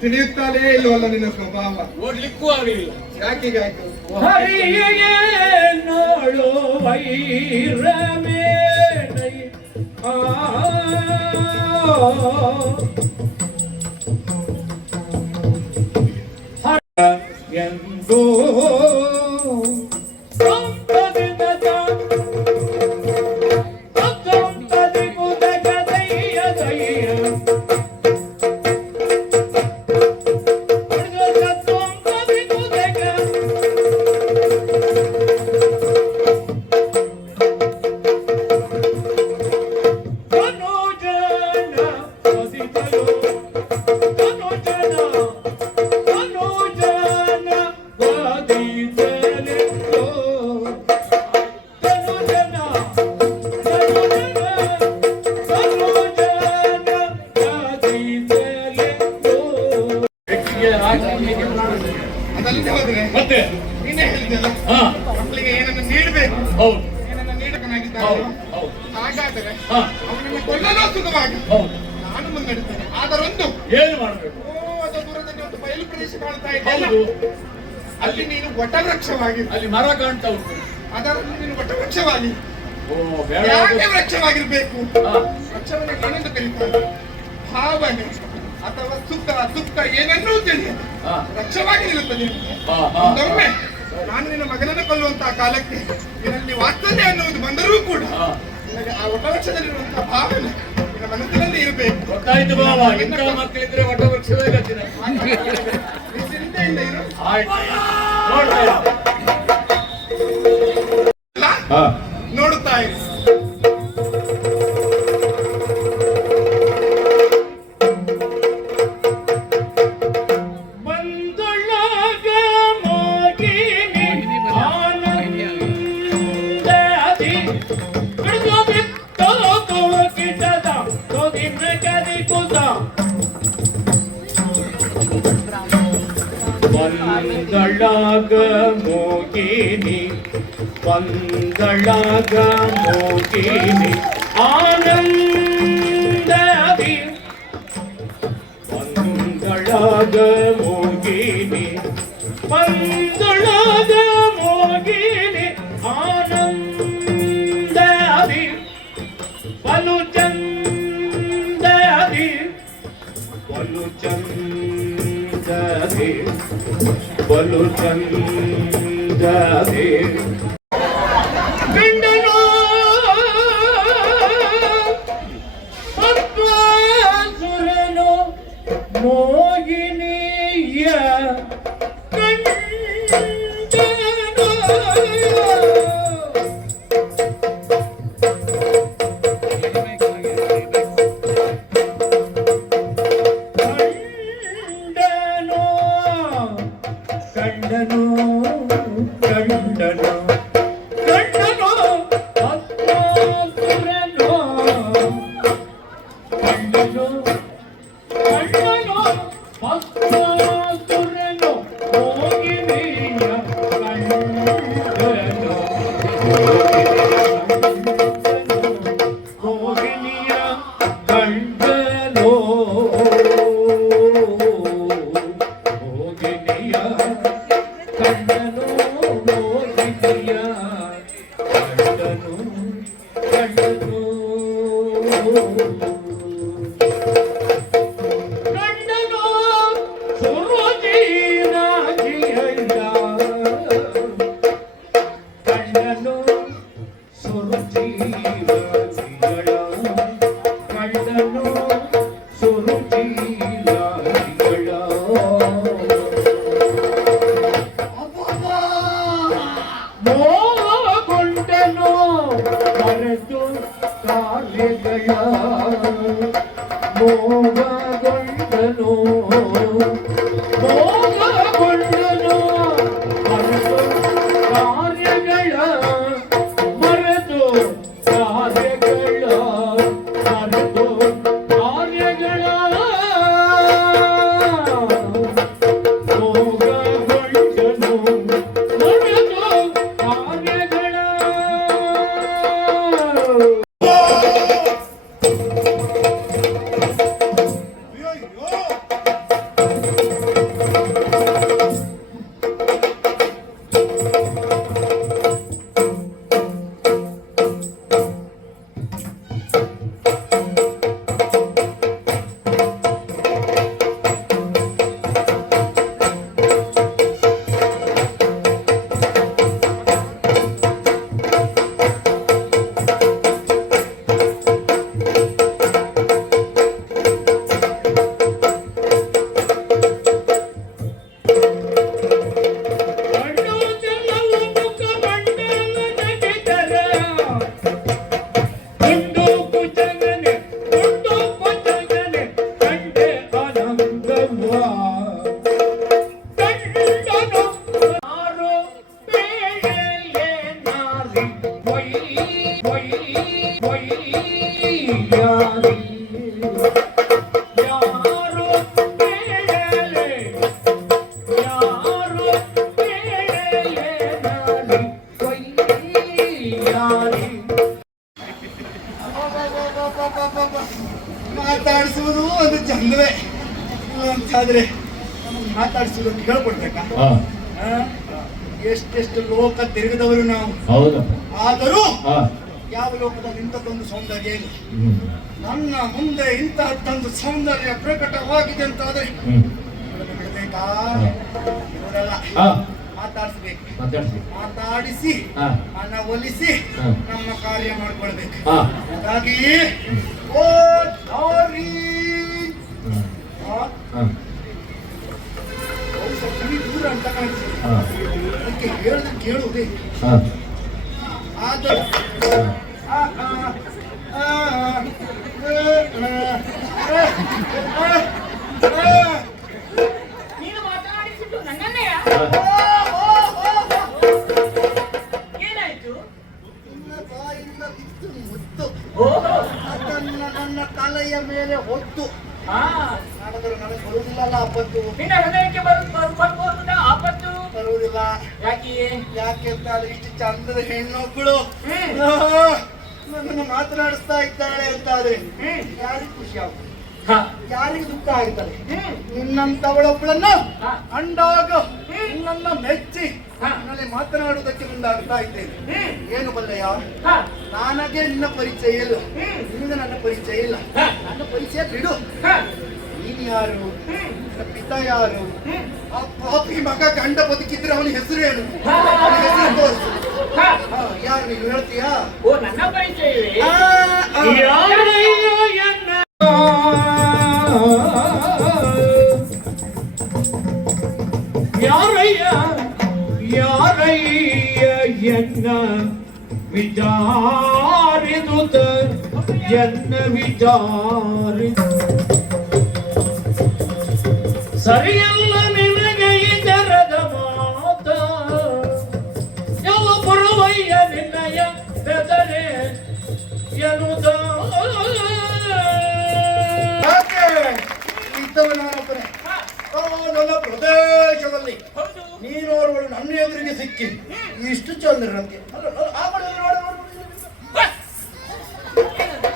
ತಿಳಿಯುತ್ತಾಲೇ ಇಲ್ವಲ್ಲ ನಿನ್ನ ಸ್ವಭಾವ. ಓಡ್ಲಿಕ್ಕೂ ಆಗಲಿಲ್ಲ. ಯಾಕೀಗಾಯ್ತು? ಹರಿಯೇ ನೋಡು ವೈರಮೇ ಎಂದು ಅದಲ್ಲದೆ ಹೋದ್ರೆ ಮತ್ತೆ ನೀನೇ ಹೇಳಿದೆಲ್ಲ ಹಾ ಮಕ್ಕಳಿಗೆ ಏನನ್ನು ನೀಡಬೇಕು, ಹೌದು ಏನನ್ನು ನೀಡಕನಾಗಿದ್ದಾರೆ. ಹೌದು ಹೌದು ಹಾಗಾದರೆ ಹಾ ಅವನನ್ನು ಕೊಲ್ಲಲು ಸುಖವಾಗಿ ಹೌದು. ನಾನು ಮುನ್ನಡೆಸ್ತೇನೆ. ಆದರೊಂದು ಏನು ಮಾಡಬೇಕು? ಅದು ದೂರದಲ್ಲಿ ಒಂದು ಬಯಲು ಪ್ರದೇಶ ಕಾಣ್ತಾ ಇದೆಯಲ್ಲ, ಹೌದು. ಅಲ್ಲಿ ನೀನು ವಟವೃಕ್ಷವಾಗಿ, ಅಲ್ಲಿ ಮರ ಕಾಣ್ತಾ ಉಂಟು. ಅದರಲ್ಲಿ ನೀನು ವಟವೃಕ್ಷವಾಗಿ. ಓ ಬೇಡ. ಯಾಕೆ ವೃಕ್ಷವಾಗಿರ್ಬೇಕು? ಹಾ ವೃಕ್ಷವನ್ನು ಏನೆಂದು ಕರೀತಾರೆ? ಭಾವನೆ ಅಥವಾ ಸುಖ ದುಃಖ ಏನನ್ನೂ ತಿಳಿಯದು ಹಾ ವೃಕ್ಷವಾಗಿ ನಿಲ್ಲುತ್ತದೆ. ಹಾ ಹಾ ಒಂದೊಮ್ಮೆ ನಾನು ನಿನ್ನ ಮಗನನ್ನು ಕೊಲ್ಲುವಂತಹ ಕಾಲಕ್ಕೆ ನಿನ್ನಲ್ಲಿ ವಾತ್ಸಲ್ಯ ಅನ್ನುವುದು ಬಂದರೂ ಕೂಡ ಹಾ ನಿನಗೆ ಆ ವಟವೃಕ್ಷದಲ್ಲಿರುವಂತಹ ಭಾವನೆ ನಿನ್ನ ಮನಸ್ಸಿನಲ್ಲಿ ಇರಬೇಕು. ಗೊತ್ತಾಯ್ತು ಬಾಬಾ. ಇಂಥ ಮಕ್ಕಳಿದ್ರೆ ವಟ ವೃಕ್ಷವೇ ಗತಿನ. ನೀ ಚಿಂತೆಯಿಂದ ಇರು. ಆಯ್ತು ನೋಡ್ತಾ ಇದ್ದೆ. ಅಲ್ಲ? ಹಾ ನೋಡುತ್ತಾ ಇರು. ಬಂದೊಳಗ ಮೋಗಿನಿ ಆನಂದದಿ ಹಿಡಿದು ಬಿತ್ತೋದು ಗಿಡದ ತೊದಿನ ಕದಿಕುದ ಬಂದಳಾಗ ಮೋಗಿನಿ ಬಂದಳಾಗ ಮೋಗಿನಿ ಆನಂದದಿ ಬಂದಳಾಗ ಮೋಗಿನಿ ಬಂದಳಾಗ ಮೋಗಿನಿ ಆನಂದದಿ ಬಲು ಚಂದದಿ ಬಲು ಚಂದದಿ ಬಲು ಚಂದದಿ ಗಂಡನೋ ಸತ್ವಾಸುರನೋ ಮೋಗಿನಿಯ ಗಂಡನೋ ಕಂಡನೋ ಕಂಡನೋ ಕಂಡನೋ ಸತ್ವಾಸುರನೋ ಕಂಡನೋ ಕಂಡನೋ ಸತ್ವಾಸುರನೋ ಮೋಗಿನಿಯ ಕಂಡನೋ ಮೋಗಿನಿಯ ಕಂಡನೋ ಮೋಗಿನಿಯ ಕಂಡನೋ ಮೋಗಿನಿಯ ಕಂಡನೋ ಕಂಡನೋ ಕಂಡನೋ ಸುರುಚಿರಾಜಿಯಯ್ಯ ಕಂಡನೋ ಸುರುಚಿರಾಜಿಗಳ ಕಂಡನೋ ಸುರುಚಿರಾಜಿಗಳ ಮೋಹಗೊಂಡನೋ ಮರೆತು ಕಾರ್ಯಗಳ ಮೋಹಗೊಂಡನೋ ಮೋಹಗೊಂಡನೋ ಮರೆತು ಕಾರ್ಯಗಳ ಮರೆತು ಕಾರ್ಯಗಳ ಮರೆತು ಕಾರ್ಯಗಳ ಮೋಹಗೊಂಡನೋ ಮರೆತು ಕಾರ್ಯಗಳ ಮಾತಾಡಿಸುವುದು ಒಂದು ಚಂದವೇ ಅಂತಾದ್ರೆ ಮಾತಾಡಿಸುವುದು ಕೇಳ್ಕೊಡ್ಬೇಕಾ? ಎಷ್ಟೆಷ್ಟು ಲೋಕ ತಿರುಗಿದವರು ನಾವು. ಆದರೂ ಯಾವ ಲೋಕದಲ್ಲಿ ಇಂಥದ್ದೊಂದು ಸೌಂದರ್ಯ ಇಲ್ಲ. ನನ್ನ ಮುಂದೆ ಇಂತಹದ್ದೊಂದು ಸೌಂದರ್ಯ ಪ್ರಕಟವಾಗಿದೆ ಅಂತಾದ್ರೆ ಬಿಡಬೇಕಾ? ಇವರೆಲ್ಲ ಮಾತಾಡಿಸ್ಬೇಕು, ಮಾತಾಡಿಸಿ ಮನವೊಲಿಸಿ ನಮ್ಮ ಕಾರ್ಯ ಮಾಡ್ಕೊಳ್ಬೇಕು. ಹಾಗಾಗಿ ಓ ಸಾರಿ ದೂರ ಅಂತ ಕಾಣಿಸ್ತದೆ, ಅದಕ್ಕೆ ಹೇಳಿದ್ರೆ ಕೇಳುವುದೇ. ಆದರೆ ನೀನು ಮಾತನಾಡಿಸಿದ್ದು ನನ್ನನ್ನೇ. ಏನಾಯ್ತು? ನಿನ್ನ ಬಾಯಿಂದ ಬಿತ್ತು ಮುತ್ತು ಅದನ್ನ ನನ್ನ ತಲೆಯ ಮೇಲೆ ಹೊತ್ತು ಮಾಡಿದ್ರೆ ನನಗೆ ಬರುವುದಿಲ್ಲ. ಆಪತ್ತು ನಿನ್ನ ಹೃದಯಕ್ಕೆ ಬರ್ಬೋದು ಆಪತ್ತು ಬರುವುದಿಲ್ಲ. ಯಾಕೆ ಅಂತ ಆದ್ರೆ ಇಷ್ಟು ಚಂದದ ಹೆಣ್ಣೊಬ್ಬಳು ನನ್ನನ್ನು ಮಾತನಾಡಿಸ್ತಾ ಇದ್ದಾಳೆ ಅಂತ ಆದ್ರೆ ಯಾರಿಗೆ ಖುಷಿ ಆಗುತ್ತೆ, ಯಾರಿಗೆ ದುಃಖ ಆಗ್ತದೆ? ನಿನ್ನಂತವಳೊಬ್ಬಳನ್ನ ಅಂಡಾಗ ನಿನ್ನನ್ನ ಮೆಚ್ಚಿ ನನ್ನಲ್ಲಿ ಮಾತನಾಡುವುದಕ್ಕೆ ಮುಂದಾಗ್ತಾ ಇದ್ದೇನೆ. ಏನು ಬಲ್ಲಯ್ಯ, ನನಗೆ ನಿನ್ನ ಪರಿಚಯ ಇಲ್ಲ, ನಿಮಗೆ ನನ್ನ ಪರಿಚಯ ಇಲ್ಲ. ನನ್ನ ಪರಿಚಯ ಬಿಡು. ನೀನು ಯಾರು, ನಿನ್ನ ಪಿತ ಯಾರು, ಆ ಪಾಪಿ ಮಗ ಗಂಡ ಬದುಕಿದ್ರೆ ಅವನ ಹೆಸರು ಏನು, ಅವನ ಹೆಸರು ತೋರಿಸು. ಯಾರು ನೀನು ಹೇಳ್ತೀಯಾ? ಓ ನನ್ನ ಪರಿಚಯವೇ ಯಾರಯ್ಯ ಯಾರಯ್ಯ ಎನ್ನ ವಿಚಾರಿದುತ ಎನ್ನ ವಿಚಾರಿ ಸರಿಯಲ್ಲ ನಿನಗೆ ಇದರದ ಮಾತ ಯಾವ ಬರುವಯ್ಯ ನಿನ್ನಯ ಬೆದರೆ ಎನ್ನುತ್ತ ಇದ್ದವನಾರೊಬ್ಬನೇ ನನ್ನ ಪ್ರದೇಶದಲ್ಲಿ ನೀನೋರ್ವಳು ನನ್ನ ಎದುರಿಗೆ ಸಿಕ್ಕಿ ಇಷ್ಟು ಚಂದ್ರನಂತೆ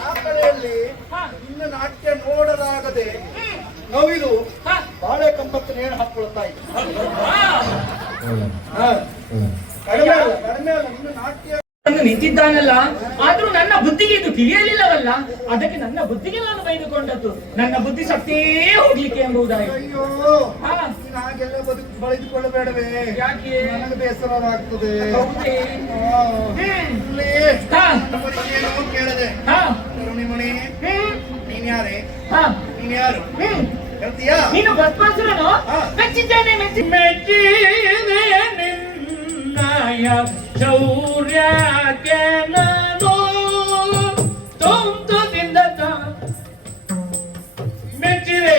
ಆ ಕಡೆಯಲ್ಲಿ ಇನ್ನು ನಾಟ್ಯ ನೋಡಲಾಗದೆ ನವಿಲು ಬಾಳೆ ಕಂಬಕ್ಕೆ ನೇಣು ಹಾಕೊಳ್ತಾ ಇದ್ದ. ಕಡಿಮೆ ಅಲ್ಲ ಇನ್ನು ನಾಟ್ಯ ನಿಂತಿದ್ದಾನಲ್ಲ, ಆದ್ರೂ ನನ್ನ ಬುದ್ಧಿಗೆ ಇದು ತಿಳಿಯಲಿಲ್ಲವಲ್ಲ. ಅದಕ್ಕೆ ನನ್ನ ಬುದ್ಧಿಗೆ ನಾನು ಬೈದುಕೊಂಡದ್ದು, ನನ್ನ ಬುದ್ಧಿ ಶಕ್ತಿಯೇ ಹೋಗ್ಲಿಕ್ಕೆ ಎಂಬುದಾಗಿ. ಅಯ್ಯೋ ಹಾಗೆಲ್ಲ ಬಳಿದುಕೊಳ್ಳಬೇಡವೇ? ಯಾಕೆ? ನನಗೆ ಬೇಸರವಾಗ್ತದೆ. ಏನೋ ಕೇಳದೆ ಕರುಣಿಮಣಿ, ನೀನ್ ಯಾರೇ? ನೀನ್ ಯಾರು ಹೇಳ್ತೀಯಾ? ನೀನು ಭಸ್ಮಾಸುರನು? ಮೆಚ್ಚಿದ್ದೇನೆ ಮೆಚ್ಚಿದೆ ನಿನ್ನಯ ಶೌರ್ಯಕ್ಕೆ ನಾನು ತೊಂದದಿಂದ ಮೆಚ್ಚಿದೆ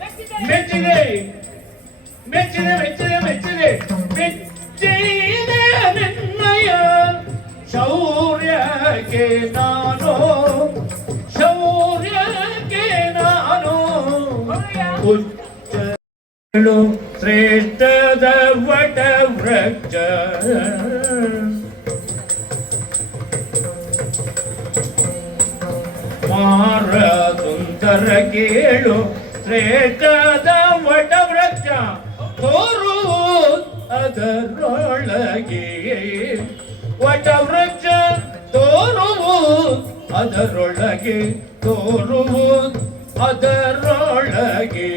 ಮೆಚ್ಚಿದೆ ಮೆಚ್ಚಿದೆ ಮೆಚ್ಚಿದೆ ಮೆಚ್ಚಿದೆ ಮೆಚ್ಚಿದೆ ನಿನ್ನಯ ಶೌರ್ಯಕ್ಕೆ ನಾನು ಶೌರ್ಯಕ್ಕೆ ನಾನು ಉಚ್ಚ ಶ್ರೇಷ್ಠದ ವಟ ವೃಕ್ಷ ಮಾರ ಸುಂದರ ಕೇಳು ಶ್ರೇಷ್ಠದ ವಟ ವೃಕ್ಷ ತೋರು ಅದರೊಳಗೆ ವಟ ವೃಕ್ಷ ತೋರುವು ಅದರೊಳಗೆ ತೋರುವು ಅದರೊಳಗೆ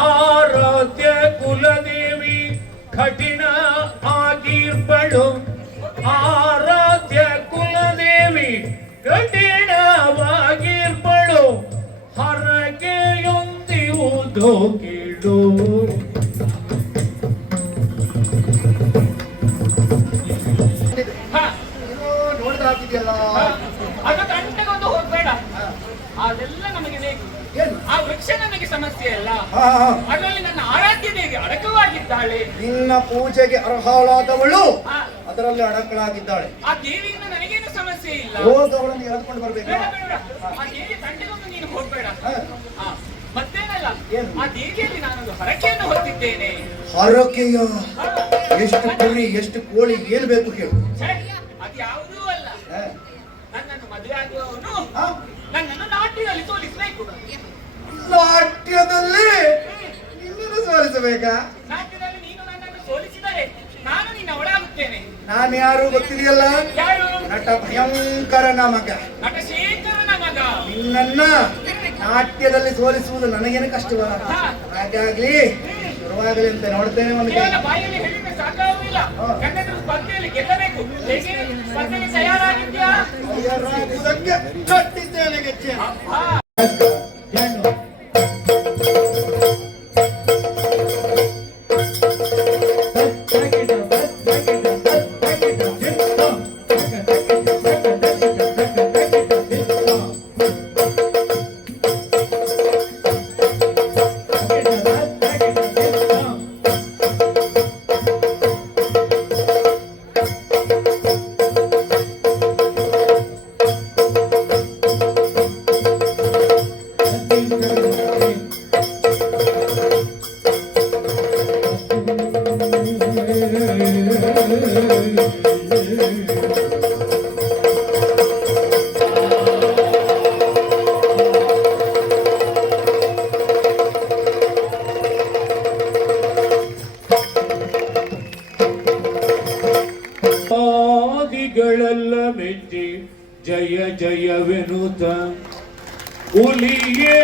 ಆರಾಧ್ಯ ಕುಲದೇವಿ ಕಠಿಣ ಆಗಿರ್ಬಳು ಆರಾಧ್ಯ ಕುಲದೇವಿ ಕಠಿಣವಾಗಿರ್ಬಳು ಹರಕೆಯೊಂದಿಯುವುದು ಕೀಳು ನೋಡಿದ ಹಾಕಿದೆಯಲ್ಲ, ಅದು ಗಂಟೆಗೊಂದು ಹೋಗ್ಬೇಡ. ಅದೆಲ್ಲ ನಮಗೆ ಬೇಕು. ಆ ವೃಕ್ಷ ನನಗೆ ಸಮಸ್ಯೆ ಅಲ್ಲ, ಅದರಲ್ಲಿ ನನ್ನ ಆರಾಧ್ಯ ದೇವಿ ಅಡಕವಾಗಿದ್ದಾಳೆ. ನಿನ್ನ ಪೂಜೆಗೆ ಅರ್ಹಳಾದವಳು ಅದರಲ್ಲಿ ಅಡಕಳಾಗಿದ್ದಾಳೆ. ಆ ದೇವಿಯಿಂದ ನನಗೇನು ಸಮಸ್ಯೆ ಇಲ್ಲ. ಹೋಗಿ ಅವಳನ್ನು ಎಳೆದುಕೊಂಡು ಬರ್ಬೇಕು. ಬೇಡ ಬೇಡ, ಆ ದೇವಿ ತಂಟೆಗೊಂದು ನೀನು ಹೋಗ್ಬೇಡ. ಹಾ, ಮತ್ತೇನಲ್ಲ, ಏನು? ಆ ದೇವಿಯಲ್ಲಿ ನಾನೊಂದು ಹರಕೆಯನ್ನು ಹೊತ್ತಿದ್ದೇನೆ. ಹರಕೆಯ ಎಷ್ಟು ಕುರಿ ಎಷ್ಟು ಕೋಳಿ ಏನ್ ಬೇಕು ಹೇಳು. ಛೇ, ಅದು ಯಾವುದೂ ಅಲ್ಲ. ಹ? ನನ್ನನ್ನು ಮದುವೆ ಆಗುವವನು ಹ? ನನ್ನನ್ನು ನಾಟ್ಯದಲ್ಲಿ ಸೋಲಿಸಬೇಕು. ನಾಟ್ಯದಲ್ಲಿ ನಿನ್ನನ್ನು ಸೋಲಿಸಬೇಕಾ? ನಾಟ್ಯದಲ್ಲಿ ನೀನು ನನ್ನನ್ನು ಸೋಲಿಸಿದರೆ ನಾನು ನಿನ್ನ ಒಳಾಗುತ್ತೇನೆ. ನಾನು ಯಾರು ಗೊತ್ತಿದೆಯಲ್ಲ? ಯಾರು? ನಟ ಭಯಂಕರನ ಮಗ. ನಟಶೇಖರನ ಮಗ. ನಿನ್ನನ್ನ ನಾಟ್ಯದಲ್ಲಿ ಸೋಲಿಸುವುದು ನನಗೇನು ಕಷ್ಟವ? ಹಾ. ಹಾಗಾಗ್ಲಿ ಶುರುವಾಗಲಿ ಅಂತ ನೋಡ್ತೇನೆ. ಒಂದು ಕೇವಲ ಬಾಯಲ್ಲಿ ಹೇಳಿದ್ರೆ ಸಾಕಾಗುವುದಿಲ್ಲ. ನನ್ನೆದುರು ಸ್ಪರ್ಧೆಯಲ್ಲಿ ಗೆಲ್ಲಬೇಕು. ಹೇಗೆ ಸ್ಪರ್ಧೆಗೆ ತಯಾರಾಗಿದ್ಯಾ? ತಯಾರಾಗುವುದಕ್ಕೆ ಕಟ್ಟಿದ್ದೇನೆ ಗೆಜ್ಜೆ. ಅಬ್ಬಾ. ಆದಿಗಳೆಲ್ಲ ಮೆಚ್ಚಿ ಜಯ ಜಯವೆನುತ ಹುಲಿಯೇ